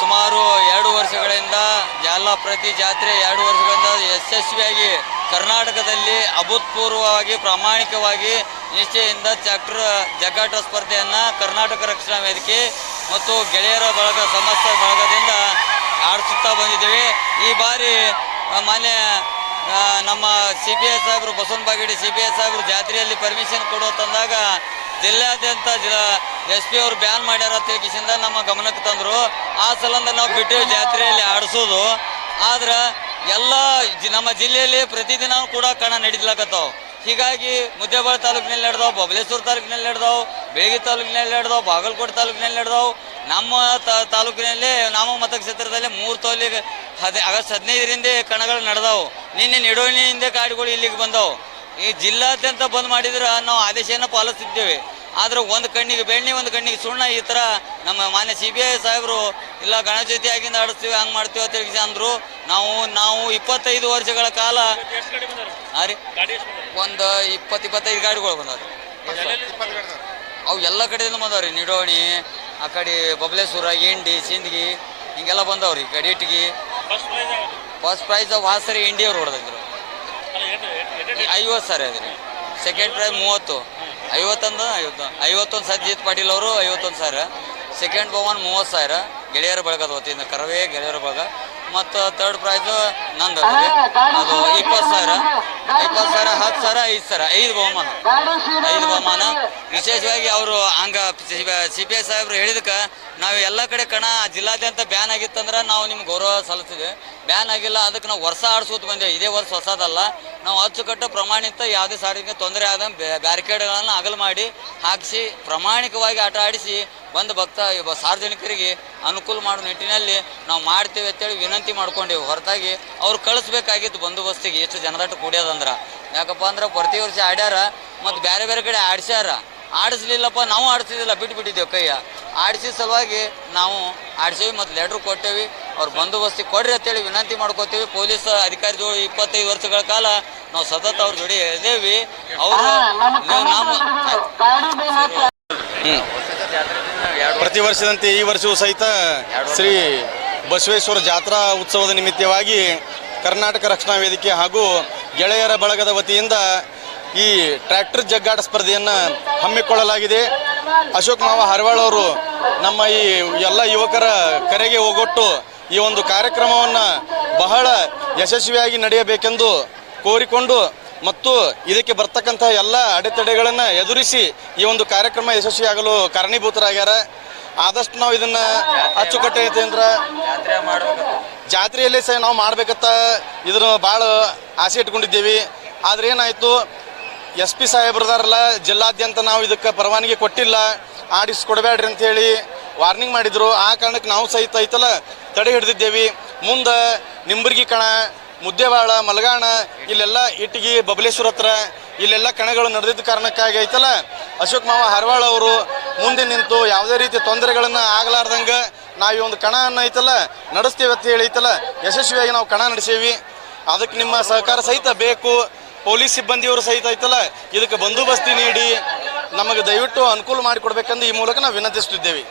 ಸುಮಾರು 2 ವರ್ಷಗಳಿಂದ ಪ್ರತಿ ಜಾತ್ರೆ 2 ವರ್ಷಗಳಿಂದ ಯಶಸ್ವಿಯಾಗಿ ಕರ್ನಾಟಕದಲ್ಲಿ ಅಭೂತಪೂರ್ವವಾಗಿ ಪ್ರಾಮಾಣಿಕವಾಗಿ ನಿಷ್ಠೆಯಿಂದ ಜಗ್ಗಾಟ ಸ್ಪರ್ಧೆಯನ್ನು ಕರ್ನಾಟಕ ರಕ್ಷಣಾ ವೇದಿಕೆ ಮತ್ತು ಗೆಳೆಯರ ಬಳಗ ಸಮಸ್ತ ಬಳಗದಿಂದ ಆಡಿಸುತ್ತಾ ಬಂದಿದ್ದೇವೆ. ಈ ಬಾರಿ ಮಾನ್ಯ ನಮ್ಮ CPI ಸಾಹೇಬರು ಬಸವನ ಬಾಗೇಡಿ CPI ಸಾಹೇಬರು ಜಾತ್ರೆಯಲ್ಲಿ ಪರ್ಮಿಷನ್ ಕೊಡೋ ತಂದಾಗ ಜಿಲ್ಲಾದ್ಯಂತ SP ಅವರು ಬ್ಯಾನ್ ಮಾಡ್ಯಾರ ತಿರುಗಿಸಿಂದ ನಮ್ಮ ಗಮನಕ್ಕೆ ತಂದರು. ಆ ಸಲಂದ ನಾವು ಬಿಟ್ಟೇವೆ ಜಾತ್ರೆಯಲ್ಲಿ ಆಡಿಸೋದು. ಆದ್ರೆ ಎಲ್ಲ ನಮ್ಮ ಜಿಲ್ಲೆಯಲ್ಲಿ ಪ್ರತಿದಿನ ಕೂಡ ಕಣ ನಡೀಲಾಕತ್ತಾವ. ಹೀಗಾಗಿ ಮುದ್ದೇಬಿಹಾಳ ತಾಲೂಕಿನಲ್ಲಿ ನಡೆದವು, ಬಬಲೇಶ್ವರ ತಾಲೂಕಿನಲ್ಲಿ ನಡೆದವು, ಬೇಳಗಿ ತಾಲೂಕಿನಲ್ಲಿ ನಡೆದವು, ಬಾಗಲಕೋಟೆ ತಾಲೂಕಿನಲ್ಲಿ ನಡೆದವು. ನಮ್ಮ ತಾಲೂಕಿನಲ್ಲಿ ನಾಮ ಮತಕ್ಷೇತ್ರದಲ್ಲಿ 3 ತೊಲಿಗೆ ಆಗಸ್ಟ್ 15ರಿಂದ ಕಣಗಳು ನಡೆದವು. ನಿನ್ನೆ ನಿಡೋಣಿಯಿಂದ ಗಾಡಿಗಳು ಇಲ್ಲಿಗೆ ಬಂದವು. ಈ ಜಿಲ್ಲಾದ್ಯಂತ ಬಂದ್ ಮಾಡಿದ್ರೆ ನಾವು ಆದೇಶನ ಪಾಲಿಸ್ತಿದ್ದೇವೆ. ಆದ್ರೆ ಒಂದು ಕಣ್ಣಿಗೆ ಬೆಣ್ಣೆ ಒಂದು ಕಣ್ಣಿಗೆ ಸುಣ್ಣ ಈ ಥರ ನಮ್ಮ ಮಾನ್ಯ CPI ಸಾಹೇಬರು ಇಲ್ಲ ಗಣೇಶ ಚೌತಿ ಆಗಿಂದ ಆಡಿಸ್ತೀವಿ ಹಂಗೆ ಮಾಡ್ತೀವಿ ಅಂತ ಹೇಳಿ ಅಂದರು. ನಾವು 25 ವರ್ಷಗಳ ಕಾಲ ಒಂದು 20-25 ಗಾಡಿಗಳು ಬಂದವ್ರಿ. ಅವು ಎಲ್ಲ ಕಡೆಯಿಂದ ಬಂದವ್ರಿ. ನಿಡೋಣಿ ಆ ಕಡೆ ಬಬಲೇಶ್ವರ, ಇಂಡಿ, ಸಿಂದಗಿ ಹಿಂಗೆಲ್ಲ ಬಂದವ್ರಿ. ಗಡಿಟಿಗಿ ಫಸ್ಟ್ ಪ್ರೈಸ್ ವಾಸರಿ ಇಂಡಿಯವ್ರು ಹೊಡೆದಿದ್ರು 50 ಸರ್ ಅದ್ರಿ. ಸೆಕೆಂಡ್ ಪ್ರೈಸ್ 30, 51 ಸಜ್ಜಿತ್ ಪಾಟೀಲ್ ಅವರು 51,000. ಸೆಕೆಂಡ್ ಬಹುಮಾನ 30,000 ಗೆಳೆಯರ ಬಳಗದ ವತಿಯಿಂದ ಕರವೇ ಗೆಳೆಯರ ಬಳಗ. ಮತ್ತು ಥರ್ಡ್ ಪ್ರೈಸು ನಂದು ಅದು 20,000, 10,000, 5,000, 5 ಬಹುಮಾನ. ವಿಶೇಷವಾಗಿ ಅವರು ಹಂಗ CPI ಸಾಹೇಬರು ಹೇಳಿದಕ್ಕೆ ನಾವು ಎಲ್ಲ ಕಡೆ ಕಣ ಜಿಲ್ಲಾದ್ಯಂತ ಬ್ಯಾನ್ ಆಗಿತ್ತಂದ್ರೆ ನಾವು ನಿಮ್ಗೆ ಗೌರವ ಸಲ್ಲಿಸ್ತಿದ್ದೆ. ಬ್ಯಾನ್ ಆಗಿಲ್ಲ, ಅದಕ್ಕೆ ನಾವು ವರ್ಷ ಆಡಿಸೋದು ಬಂದೇವೆ. ಇದೇ ವರ್ಷ ಹೊಸದಲ್ಲ. ನಾವು ಅಚ್ಚುಕಟ್ಟು ಪ್ರಮಾಣಿತ ಯಾವುದೇ ಸಾರಿಗೆ ತೊಂದರೆ ಆದ ಬ್ಯಾರಿಕೇಡ್ಗಳನ್ನು ಅಗಲ ಮಾಡಿ ಹಾಕಿಸಿ ಪ್ರಾಮಾಣಿಕವಾಗಿ ಆಟ ಆಡಿಸಿ ಬಂದು ಸಾರ್ವಜನಿಕರಿಗೆ ಅನುಕೂಲ ಮಾಡೋ ನಿಟ್ಟಿನಲ್ಲಿ ನಾವು ಮಾಡ್ತೇವೆ ಅಂತೇಳಿ ವಿನಂತಿ ಮಾಡ್ಕೊಂಡೇವು. ಹೊರತಾಗಿ ಅವ್ರು ಕಳಿಸ್ಬೇಕಾಗಿತ್ತು ಬಂದೋಬಸ್ತಿಗೆ ಎಷ್ಟು ಜನದಟ್ಟು ಕೂಡ್ಯದಂದ್ರೆ. ಯಾಕಪ್ಪ ಅಂದ್ರೆ ಪ್ರತಿ ವರ್ಷ ಆಡ್ಯಾರ ಮತ್ತು ಬೇರೆ ಬೇರೆ ಕಡೆ ಆಡಿಸ್ಯಾರ. ಆಡಿಸ್ಲಿಲ್ಲಪ್ಪ, ನಾವು ಆಡಿಸ್ತಿದ್ದಿಲ್ಲ, ಬಿಟ್ಟಿದ್ದೇವೆ ಕೈಯ. ಆಡಿಸಿದ ಸಲುವಾಗಿ ನಾವು ಆಡಿಸೇವಿ ಮತ್ತು ಲೆಟ್ರ್ ಕೊಟ್ಟೇವಿ. ಅವ್ರು ಬಂದೋಬಸ್ತಿಗೆ ಕೊಡ್ರಿ ಅಂತೇಳಿ ವಿನಂತಿ ಮಾಡ್ಕೋತೀವಿ. ಪೊಲೀಸ್ ಅಧಿಕಾರಿ ಜೋಡಿ 25 ವರ್ಷಗಳ ಕಾಲ ನಾವು ಸತತ ಅವ್ರ ಜೋಡಿ ಇದ್ದೇವೆ. ಅವರು ಪ್ರತಿ ವರ್ಷದಂತೆ ಈ ವರ್ಷವೂ ಸಹಿತ ಶ್ರೀ ಬಸವೇಶ್ವರ ಜಾತ್ರಾ ಉತ್ಸವದ ನಿಮಿತ್ತವಾಗಿ ಕರ್ನಾಟಕ ರಕ್ಷಣಾ ವೇದಿಕೆ ಹಾಗೂ ಗೆಳೆಯರ ಬಳಗದ ವತಿಯಿಂದ ಈ ಟ್ರ್ಯಾಕ್ಟರ್ ಜಗ್ಗಾಟ ಸ್ಪರ್ಧೆಯನ್ನು ಹಮ್ಮಿಕೊಳ್ಳಲಾಗಿದೆ. ಅಶೋಕ್ ಮಾವ ಹರವಾಳ್ ಅವರು ನಮ್ಮ ಈ ಎಲ್ಲ ಯುವಕರ ಕರೆಗೆ ಹೋಗೊಟ್ಟು ಈ ಒಂದು ಕಾರ್ಯಕ್ರಮವನ್ನು ಬಹಳ ಯಶಸ್ವಿಯಾಗಿ ನಡೆಯಬೇಕೆಂದು ಕೋರಿಕೊಂಡು ಮತ್ತು ಇದಕ್ಕೆ ಬರ್ತಕ್ಕಂಥ ಎಲ್ಲ ಅಡೆತಡೆಗಳನ್ನು ಎದುರಿಸಿ ಈ ಒಂದು ಕಾರ್ಯಕ್ರಮ ಯಶಸ್ವಿಯಾಗಲು ಕಾರಣೀಭೂತರಾಗ್ಯಾರ. ಆದಷ್ಟು ನಾವು ಇದನ್ನು ಅಚ್ಚುಕಟ್ಟೆಯಿಂದ ಜಾತ್ರೆಯಲ್ಲೇ ಸಹ ನಾವು ಮಾಡ್ಬೇಕಂತ ಇದನ್ನು ಭಾಳ ಆಸೆ ಇಟ್ಕೊಂಡಿದ್ದೀವಿ. ಆದರೆ ಏನಾಯಿತು, SP ಸಾಹೇಬ್ರದಾರಲ್ಲ ಜಿಲ್ಲಾದ್ಯಂತ ನಾವು ಇದಕ್ಕೆ ಪರವಾನಗಿ ಕೊಟ್ಟಿಲ್ಲ, ಆಡಿಸ್ಕೊಡ್ಬೇಡ್ರಿ ಅಂಥೇಳಿ ವಾರ್ನಿಂಗ್ ಮಾಡಿದರು. ಆ ಕಾರಣಕ್ಕೆ ನಾವು ಸಹಿತ ಐತಲ್ಲ ತಡೆ ಹಿಡಿದಿದ್ದೇವೆ. ಮುಂದೆ ನಿಂಬರ್ಗಿ ಕಣ, ಮುದ್ದೇಬಿಹಾಳ, ಮಲಗಾಣ, ಇಲ್ಲೆಲ್ಲ ಇಟ್ಟಿಗೆ, ಬಬಲೇಶ್ವರ ಹತ್ರ ಇಲ್ಲೆಲ್ಲ ಕಣಗಳು ನಡೆದಿದ್ದ ಕಾರಣಕ್ಕಾಗಿ ಐತಲ್ಲ ಅಶೋಕ್ ಮಾವ ಹರವಾಳ್ ಅವರು ಮುಂದೆ ನಿಂತು ಯಾವುದೇ ರೀತಿಯ ತೊಂದರೆಗಳನ್ನು ಆಗಲಾರ್ದಂಗೆ ನಾವು ಈ ಒಂದು ಕಣವನ್ನು ಐತಲ್ಲ ನಡೆಸ್ತೇವೆ ಅಂತ ಹೇಳಿ ಐತಲ್ಲ ಯಶಸ್ವಿಯಾಗಿ ನಾವು ಕಣ ನಡೆಸೇವಿ. ಅದಕ್ಕೆ ನಿಮ್ಮ ಸಹಕಾರ ಸಹಿತ ಬೇಕು. ಪೊಲೀಸ್ ಸಿಬ್ಬಂದಿಯವರು ಸಹಿತ ಐತಲ್ಲ ಇದಕ್ಕೆ ಬಂದೋಬಸ್ತಿ ನೀಡಿ ನಮಗೆ ದಯವಿಟ್ಟು ಅನುಕೂಲ ಮಾಡಿಕೊಡ್ಬೇಕೆಂದು ಈ ಮೂಲಕ ನಾವು ವಿನಂತಿಸುತ್ತಿದ್ದೇವೆ.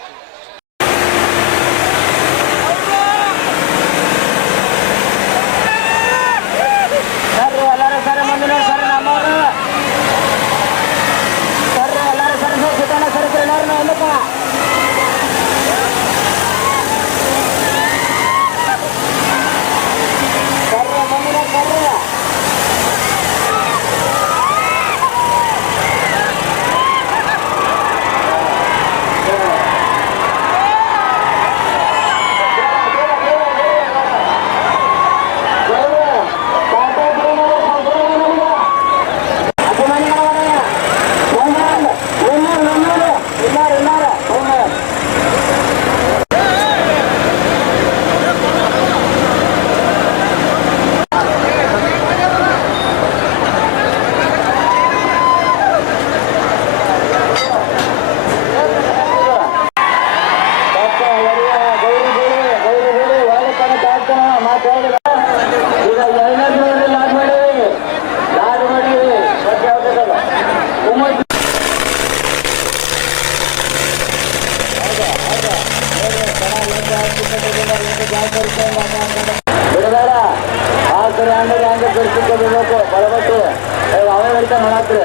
ಮಾಡಾಕ್ರಿ.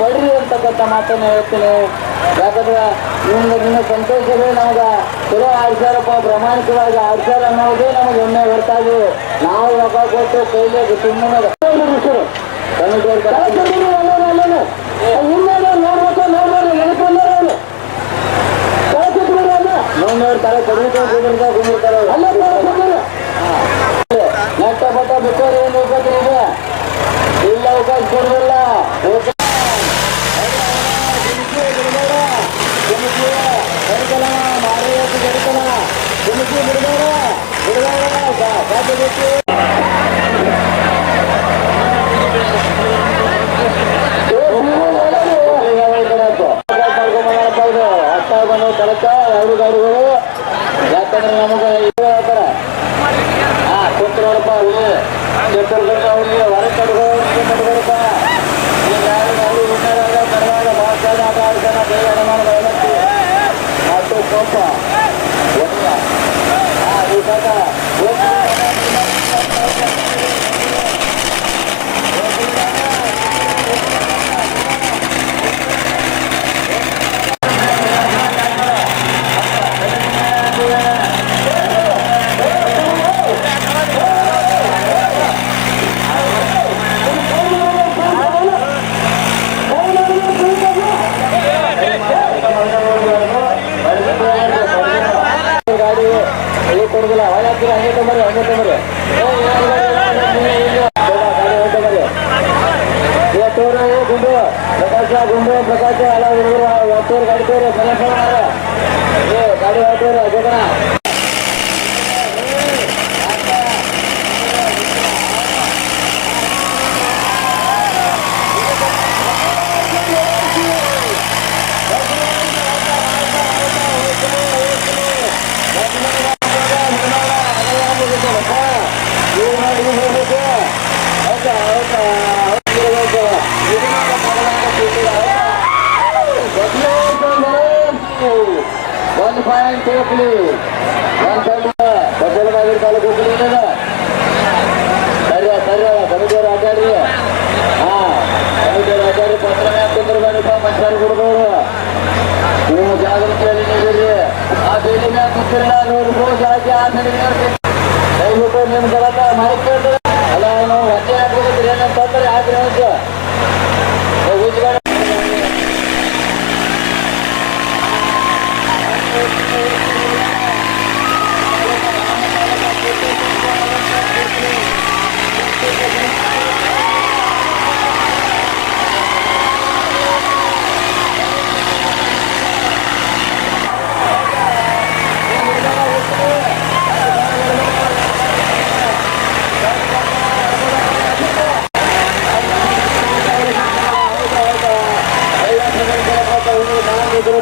ಪಡ್ರಿ ಅಂತಕ್ಕಂಥ ಮಾತನ್ನು ಹೇಳ್ತೀನಿ. ಯಾಕಂದ್ರೆ ನಿನ್ನ ಸಂತೋಷವೇ ನಮ್ಗೆ ಚಲೋ ಆಡ್ಸಾರಪ್ಪ, ಪ್ರಾಮಾಣಿಕವಾಗಿ ಆಡ್ಸಾರ ಅನ್ನೋದೇ ನಮಗೆ ಹೆಮ್ಮೆ ಹೊರತಾಗಿ ನಾವು ರೊಕ್ಕ ಕೊಟ್ಟು ಕೈಲಿ ಸುಮ್ಮನೆ ನೋಡ್ಬೇಕು ತಲೆ ಕುಡಿರ್ತಾರೆ ನೆಟ್ಟ ಪಟ್ಟ ಬೇಕಾದ್ರೆ ಏನು ಹೋಗೋದು ಇದೆ ಇಲ್ಲ ಅವಕಾಶ ಕೊಡೋದಿಲ್ಲ. ತಲಕ ಎರಡು ಗಾಡಿಗಳು ಯಾಕಂದ್ರೆ ನಮಗೆ ಇದು ಹೇಳ್ತಾರೆ ಕೂತು ನೋಡಪ್ಪ ಇಲ್ಲಿ ಚಿತ್ರದುರ್ಗ ಅವ್ರಿಗೆ ಹೊರ ಕಡ್ಗೋಡಪ್ಪ ಈ ಗಾಡಿ ಗಾಡಿ ವಿಚಾರ ಕಡವಾಗ ಭಾಳ ಜನ ಆಟ ಆಡ್ತಾನ ಬೇಗ ಅನುಮಾನಗಳಕ್ಕೆ ಮತ್ತು ಕೋಪ ಈ ಕಾಕ ಗುಂಡು ಪ್ರಕಾಶ ಎಲ್ಲ ಹುಡುಗರು ಒತ್ತೂರು ಗಾಡಿ ತೋರಿ ಗಾಡಿ ಹೊಟ್ಟೋರು ಜಗನ ನೀವು ಜಾಗೃತಿಯಲ್ಲಿ ನೀಡಿರಿ. ಆ ಬೇಲಿ ಮ್ಯಾಲ ಕೂತಿರಲ್ಲ ನೋಡ್ಬೋದು ಜಾಸ್ತಿ ದಯವಿಟ್ಟು ನಿಮ್ಗೆಲ್ಲ ಮಾಹಿತಿ ಕೇಳ್ತಾರೆ. ಅಲ್ಲ ನಾವು ಅಜ್ಜೆ ಹಾಕ್ಬೇಕಿದ್ರೆ ಏನಂತ ತೊಂದರೆ ಹಾಕ್ರಿ ಅಂತ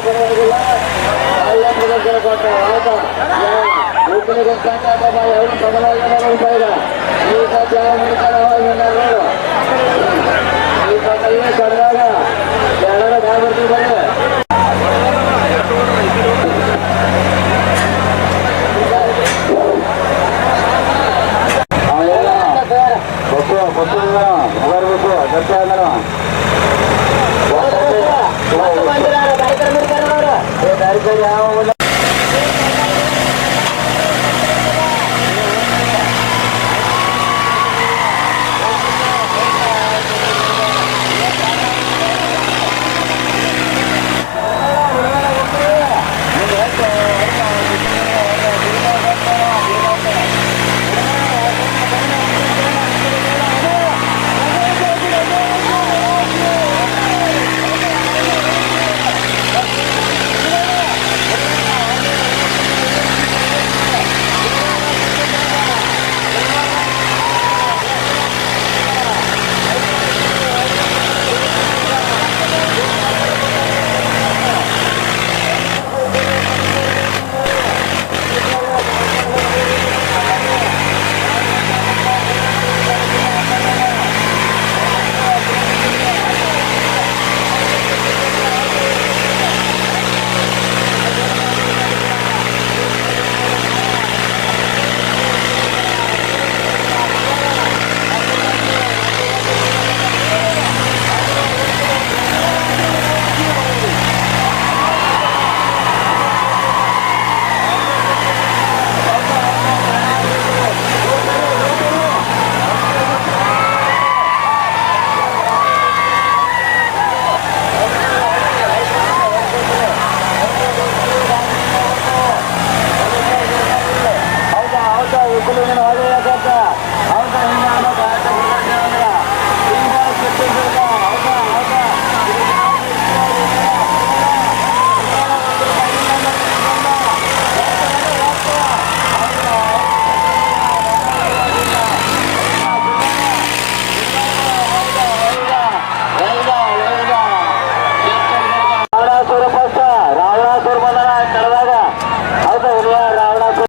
ಪರವಾಗಿಲ್ಲ. Bus bus